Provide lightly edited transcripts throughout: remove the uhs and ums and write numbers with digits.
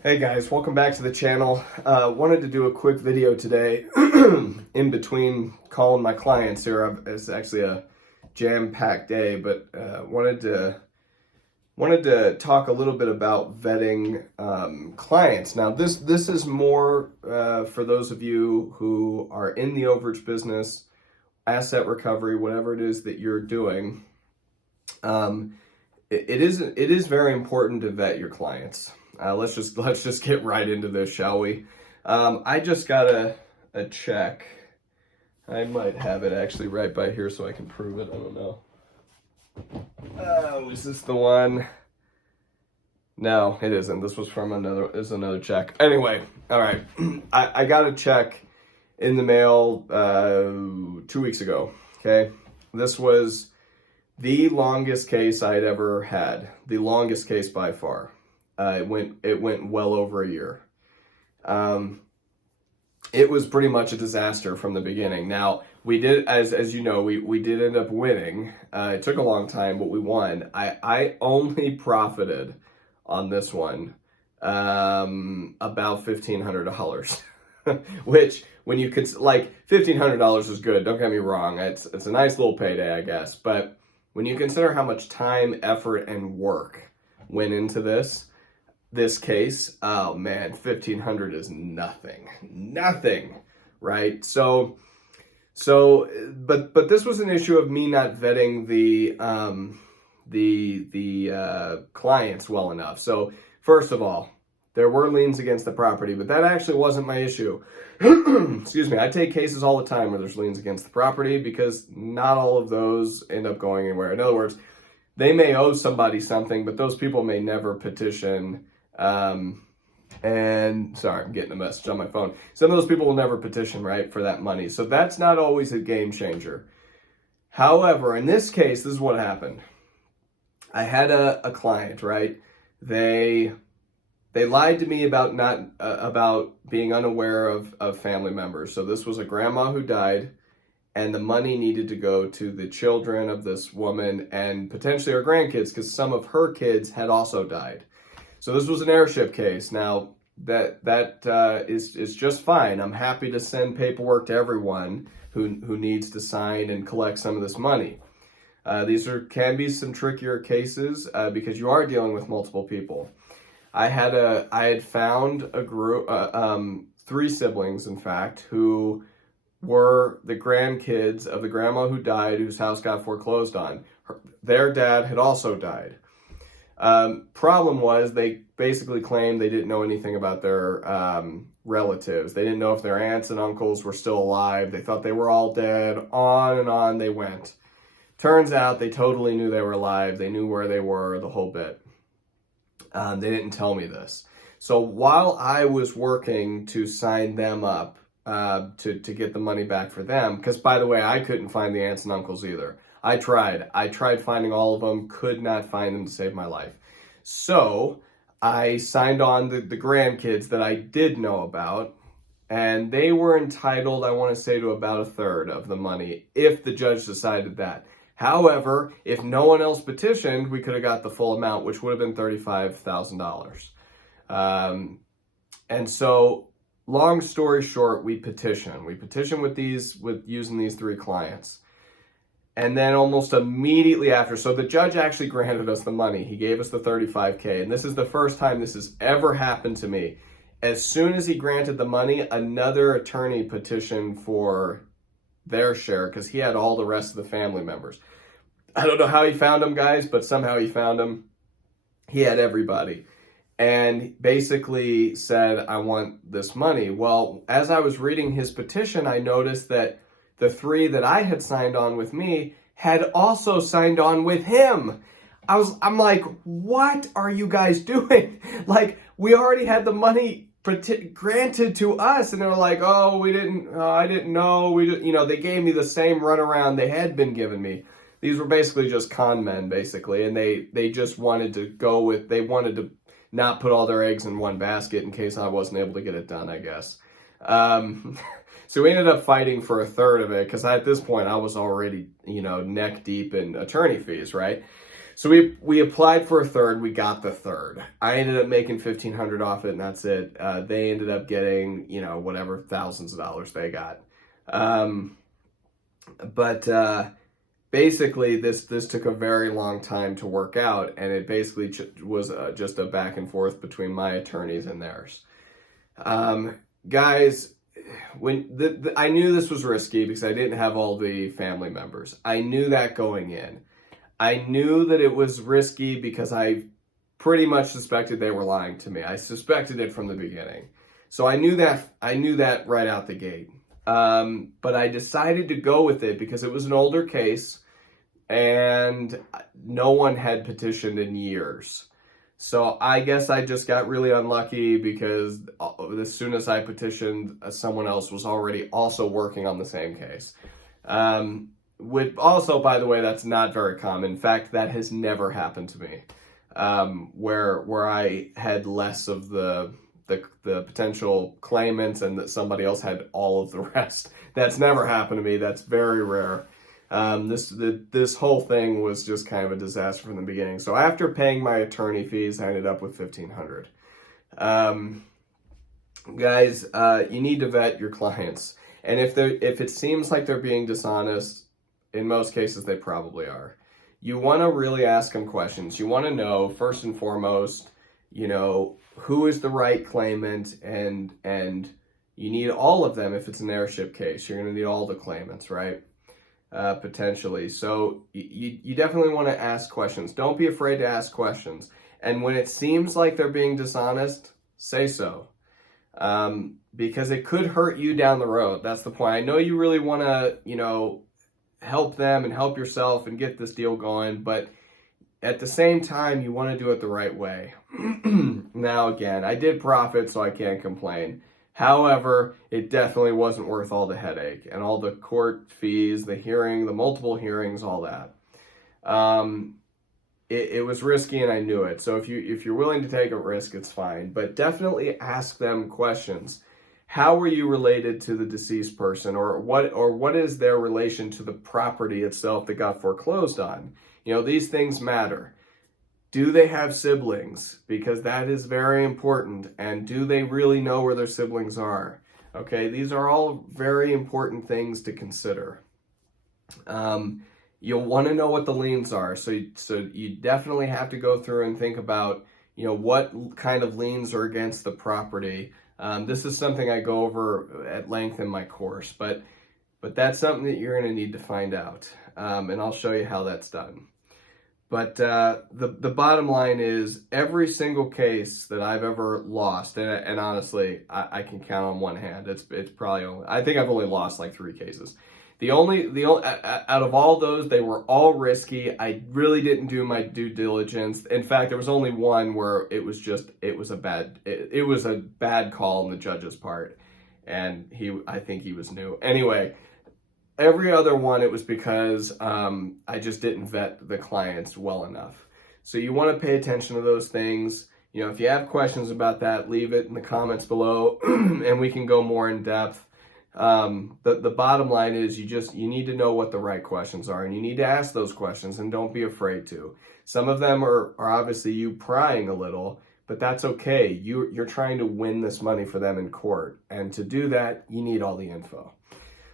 Hey guys, welcome back to the channel. Wanted to do a quick video today in between calling my clients here. It's actually a jam-packed day, but wanted to talk a little bit about vetting clients. Now, this is more for those of you who are in the overage business, asset recovery, whatever it is that you're doing. It is very important to vet your clients. Let's just get right into this, shall we? I just got a check. I might have it actually right by here so I can prove it. I don't know. Oh, is this the one? No, it isn't. This was from another check. Anyway, all right. I got a check in the mail 2 weeks ago. Okay, this was the longest case I'd ever had. The longest case by far. It went well over a year. It was pretty much a disaster from the beginning. Now, we did, as you know, we did end up winning. It took a long time, but we won. I only profited on this one about $1,500, which when you could, like, $1,500 is good. Don't get me wrong. It's a nice little payday, I guess. But when you consider how much time, effort, and work went into this case, oh man, 1,500 is nothing, right? But this was an issue of me not vetting the clients well enough. So first of all, there were liens against the property, but that actually wasn't my issue. Excuse me. I take cases all the time where there's liens against the property because not all of those end up going anywhere. In other words, they may owe somebody something, but those people may never petition. And sorry, I'm getting a message on my phone. Some of those people will never petition, right, for that money. So that's not always a game changer. However, in this case, this is what happened. I had a client, right? They lied to me about about being unaware of family members. So this was a grandma who died, and the money needed to go to the children of this woman and potentially her grandkids because some of her kids had also died. So this was an heirship case. Now, that is just fine. I'm happy to send paperwork to everyone who needs to sign and collect some of this money. These can be some trickier cases because you are dealing with multiple people. I had found a group, 3 siblings, in fact, who were the grandkids of the grandma who died, whose house got foreclosed on. Their dad had also died. Problem was they basically claimed they didn't know anything about their relatives. They didn't know if their aunts and uncles were still alive. They thought they were all dead. On and on they went. Turns out they totally knew they were alive. They knew where they were, the whole bit. They didn't tell me this. So while I was working to sign them up to get the money back for them, because by the way, I couldn't find the aunts and uncles either. I tried finding all of them, could not find them to save my life. So I signed on the grandkids that I did know about, and they were entitled, I want to say, to about 1/3 of the money if the judge decided that. However, if no one else petitioned, we could have got the full amount, which would have been $35,000. And so, long story short, we petitioned. We petitioned with using these 3 clients. And then almost immediately after, so the judge actually granted us the money. He gave us the $35K. And this is the first time this has ever happened to me. As soon as he granted the money, another attorney petitioned for their share because he had all the rest of the family members. I don't know how he found them, guys, but somehow he found them. He had everybody. And basically said, I want this money. Well, as I was reading his petition, I noticed that the 3 that I had signed on with me had also signed on with him. I'm like, what are you guys doing? Like, we already had the money granted to us, and they were like, oh, I didn't know. They gave me the same runaround they had been giving me. These were basically just con men, basically, and they just wanted to they wanted to not put all their eggs in one basket in case I wasn't able to get it done, I guess. So we ended up fighting for 1/3 of it because at this point I was already, neck deep in attorney fees, right? So we applied for a third. We got the third. I ended up making $1,500 off it, and that's it. They ended up getting, whatever thousands of dollars they got. But basically, this took a very long time to work out, and it basically was just a back and forth between my attorneys and theirs. Guys, when I knew this was risky because I didn't have all the family members. I knew that going in. I knew that it was risky because I pretty much suspected they were lying to me. I suspected it from the beginning. So I knew that right out the gate. But I decided to go with it because it was an older case and no one had petitioned in years. So I guess I just got really unlucky because as soon as I petitioned, someone else was already also working on the same case. Also, by the way, that's not very common. In fact, that has never happened to me, where I had less of the potential claimants and that somebody else had all of the rest. That's never happened to me. That's very rare. This whole thing was just kind of a disaster from the beginning. So after paying my attorney fees, I ended up with $1,500. Guys, you need to vet your clients, and if it seems like they're being dishonest, in most cases they probably are. You want to really ask them questions. You want to know first and foremost, who is the right claimant, and you need all of them. If it's an heirship case, you're going to need all the claimants, right? Potentially. So you definitely want to ask questions. Don't be afraid to ask questions. And when it seems like they're being dishonest, say so. Because it could hurt you down the road. That's the point. I know you really want to, help them and help yourself and get this deal going, but at the same time, you want to do it the right way. Now, again, I did profit, so I can't complain. However, it definitely wasn't worth all the headache and all the court fees, the hearing, the multiple hearings, all that. It was risky, and I knew it. So if you're willing to take a risk, it's fine. But definitely ask them questions. How were you related to the deceased person, or what is their relation to the property itself that got foreclosed on? These things matter. Do they have siblings? Because that is very important. And do they really know where their siblings are? Okay, these are all very important things to consider. You'll want to know what the liens are. So you definitely have to go through and think about, what kind of liens are against the property. This is something I go over at length in my course, but that's something that you're going to need to find out. And I'll show you how that's done. But the bottom line is, every single case that I've ever lost, and honestly, I can count on one hand. It's probably I think I've only lost like 3 cases. The only out of all those, they were all risky. I really didn't do my due diligence. In fact, there was only one where it was a bad call on the judge's part, and I think he was new. Anyway, every other one, it was because I just didn't vet the clients well enough. So you want to pay attention to those things. If you have questions about that, leave it in the comments below, and we can go more in depth. The bottom line is you need to know what the right questions are, and you need to ask those questions, and don't be afraid to. Some of them are obviously you prying a little, but that's okay. You're trying to win this money for them in court, and to do that, you need all the info.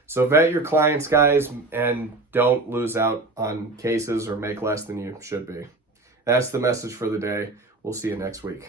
So vet your clients, guys, and don't lose out on cases or make less than you should be. That's the message for the day. We'll see you next week.